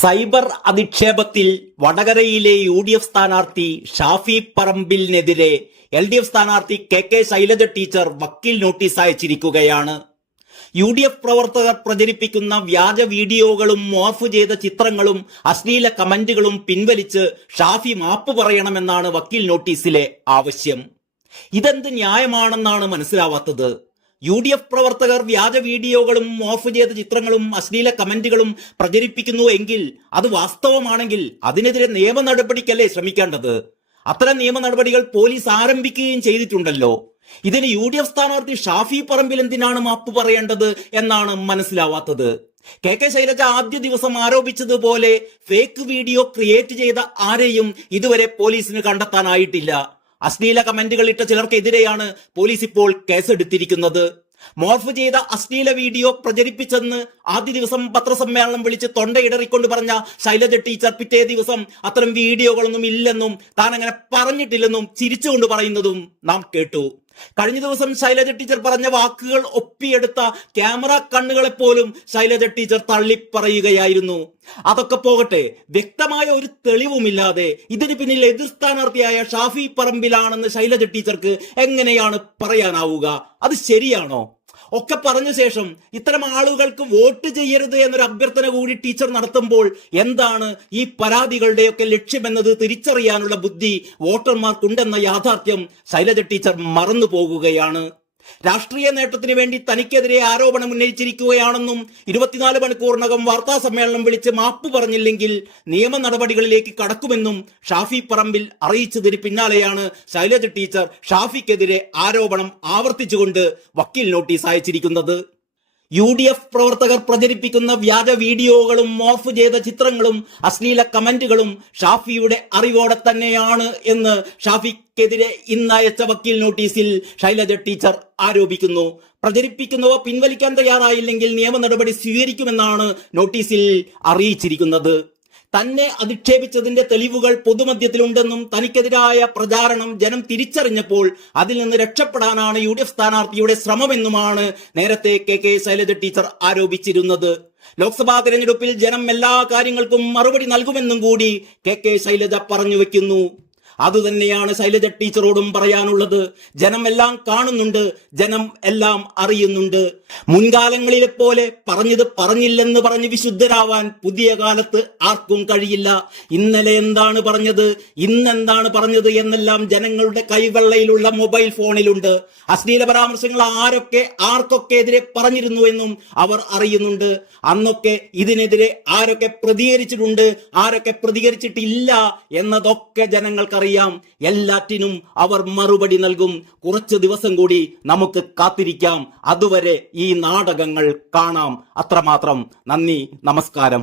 Cyber അധിക്ഷേപത്തിൽ വടകരയിലെ UDF സ്ഥാനാർത്ഥി Shafi പറമ്പിലിനെതിരെ LDF സ്ഥാനാർത്ഥി KK ശൈലജ ടീച്ചർ വക്കീൽ നോട്ടീസ് അയച്ചിരിക്കുകയാണ്. UDF പ്രവർത്തകർ പ്രചരിപ്പിക്കുന്ന വ്യാജ വീഡിയോകളും മോർഫ് ചെയ്ത ചിത്രങ്ങളും അശ്ലീല കമന്റുകളും പിൻവലിച്ച് ഷാഫി മാപ്പ് പറയണമെന്നാണ് വക്കീൽ നോട്ടീസിലെ ആവശ്യം. ഇതെന്ത് ന്യായമാണെന്നാണ് മനസ്സിലാവാത്തത്. UDF പ്രവർത്തകർ വ്യാജ വീഡിയോകളും മോർഫ് ചെയ്ത ചിത്രങ്ങളും അശ്ലീല കമന്റുകളും പ്രചരിപ്പിക്കുന്നു എങ്കിൽ അത് വാസ്തവമാണെങ്കിൽ അതിനെതിരെ നിയമ നടപടിക്കല്ലേ ശ്രമിക്കേണ്ടത്. അത്തരം നിയമ നടപടികൾ പോലീസ് ആരംഭിക്കുകയും ചെയ്തിട്ടുണ്ടല്ലോ. ഇതിന് UDF സ്ഥാനാർത്ഥി ഷാഫി പറമ്പിൽ എന്തിനാണ് മാപ്പ് പറയേണ്ടത് എന്നാണ് മനസ്സിലാവാത്തത്. KK ശൈലജ ആദ്യ ദിവസം ആരോപിച്ചതുപോലെ ഫേക്ക് വീഡിയോ ക്രിയേറ്റ് ചെയ്ത ആരെയും ഇതുവരെ പോലീസിന് കണ്ടെത്താനായിട്ടില്ല. അശ്ലീല കമന്റുകൾ ഇട്ട ചിലർക്കെതിരെയാണ് പോലീസ് ഇപ്പോൾ കേസെടുത്തിരിക്കുന്നത്. മോർഫ് ചെയ്ത അശ്ലീല വീഡിയോ പ്രചരിപ്പിച്ചെന്ന് ആദ്യ ദിവസം പത്രസമ്മേളനം വിളിച്ച് തൊണ്ടയിടറിക്കൊണ്ട് പറഞ്ഞ ശൈലജ ടീച്ചർ പിറ്റേ ദിവസം അത്തരം വീഡിയോകളൊന്നും ഇല്ലെന്നും താൻ അങ്ങനെ പറഞ്ഞിട്ടില്ലെന്നും ചിരിച്ചുകൊണ്ട് പറയുന്നതും നാം കേട്ടു. കഴിഞ്ഞ ദിവസം ശൈലജ ടീച്ചർ പറഞ്ഞ വാക്കുകൾ ഒപ്പിയെടുത്ത ക്യാമറ കണ്ണുകളെപ്പോലും ശൈലജ ടീച്ചർ തള്ളിപ്പറയുകയായിരുന്നു. അതൊക്കെ പോകട്ടെ, വ്യക്തമായ ഒരു തെളിവുമില്ലാതെ ഇതിന് പിന്നിൽ എതിർ സ്ഥാനാർത്ഥിയായ ഷാഫി പറമ്പിലാണെന്ന് ശൈലജ ടീച്ചർക്ക് എങ്ങനെയാണ് പറയാനാവുക? അത് ശരിയാണോ? ഒക്കെ പറഞ്ഞ ശേഷം ഇത്തരം ആളുകൾക്ക് വോട്ട് ചെയ്യരുത് എന്നൊരു അഭ്യർത്ഥന കൂടി ടീച്ചർ നടത്തുമ്പോൾ എന്താണ് ഈ പരാതികളുടെയൊക്കെ ലക്ഷ്യമെന്നത് തിരിച്ചറിയാനുള്ള ബുദ്ധി വോട്ടർമാർക്കുണ്ടെന്ന യാഥാർത്ഥ്യം ശൈലജ ടീച്ചർ മറന്നു പോകുകയാണ്. രാഷ്ട്രീയ നേട്ടത്തിന് വേണ്ടി തനിക്കെതിരെ ആരോപണം ഉന്നയിച്ചിരിക്കുകയാണെന്നും 24 മണിക്കൂറിനകം വാർത്താ സമ്മേളനം വിളിച്ച് മാപ്പ് പറഞ്ഞില്ലെങ്കിൽ നിയമ നടപടികളിലേക്ക് കടക്കുമെന്നും ഷാഫി പറമ്പിൽ അറിയിച്ചതിന് പിന്നാലെയാണ് ശൈലജ ടീച്ചർ ഷാഫിക്കെതിരെ ആരോപണം ആവർത്തിച്ചുകൊണ്ട് വക്കീൽ നോട്ടീസ് അയച്ചിരിക്കുന്നത്. UDF പ്രവർത്തകർ പ്രചരിപ്പിക്കുന്ന വ്യാജ വീഡിയോകളും മോർഫ് ചെയ്ത ചിത്രങ്ങളും അശ്ലീല കമന്റുകളും ഷാഫിയുടെ അറിവോടെ തന്നെയാണ് എന്ന് ഷാഫിക്കെതിരെ ഇന്നയച്ച വക്കീൽ നോട്ടീസിൽ ശൈലജ ടീച്ചർ ആരോപിക്കുന്നു. പ്രചരിപ്പിക്കുന്നവ പിൻവലിക്കാൻ തയ്യാറായില്ലെങ്കിൽ നിയമ നടപടി സ്വീകരിക്കുമെന്നാണ് നോട്ടീസിൽ അറിയിച്ചിരിക്കുന്നത്. തന്നെ അധിക്ഷേപിച്ചതിന്റെ തെളിവുകൾ പൊതുമധ്യത്തിലുണ്ടെന്നും തനിക്കെതിരായ പ്രചാരണം ജനം തിരിച്ചറിഞ്ഞപ്പോൾ അതിൽ നിന്ന് രക്ഷപ്പെടാനാണ് UDF സ്ഥാനാർത്ഥിയുടെ ശ്രമമെന്നുമാണ് നേരത്തെ KK ശൈലജ ടീച്ചർ ആരോപിച്ചിരുന്നത്. ലോക്സഭാ തെരഞ്ഞെടുപ്പിൽ ജനം എല്ലാ കാര്യങ്ങൾക്കും മറുപടി നൽകുമെന്നും കൂടി KK ശൈലജ പറഞ്ഞു വെക്കുന്നു. അതുതന്നെയാണ് ശൈലജ ടീച്ചറോടും പറയാനുള്ളത്. ജനം എല്ലാം കാണുന്നുണ്ട്, ജനം എല്ലാം അറിയുന്നുണ്ട്. മുൻകാലങ്ങളിലെ പോലെ പറഞ്ഞത് പറഞ്ഞില്ലെന്ന് പറഞ്ഞ് വിശുദ്ധരാവാൻ പുതിയ കാലത്ത് ആർക്കും കഴിയില്ല. ഇന്നലെ എന്താണ് പറഞ്ഞത്, ഇന്നെന്താണ് പറഞ്ഞത് എന്നെല്ലാം ജനങ്ങളുടെ കൈവെള്ളയിലുള്ള മൊബൈൽ ഫോണിലുണ്ട്. അശ്ലീല പരാമർശങ്ങൾ ആർക്കൊക്കെ എതിരെ പറഞ്ഞിരുന്നു എന്നും അവർ അറിയുന്നുണ്ട്. അന്നൊക്കെ ഇതിനെതിരെ ആരൊക്കെ പ്രതികരിച്ചിട്ടുണ്ട്, ആരൊക്കെ പ്രതികരിച്ചിട്ടില്ല എന്നതൊക്കെ ജനങ്ങൾക്കറിയാം. എല്ലാറ്റിനും അവർ മറുപടി നൽകും. കുറച്ച് ദിവസം കൂടി നമുക്ക് കാത്തിരിക്കാം. അതുവരെ ഈ നാടകങ്ങൾ കാണാം. അത്രമാത്രം. നന്ദി, നമസ്കാരം.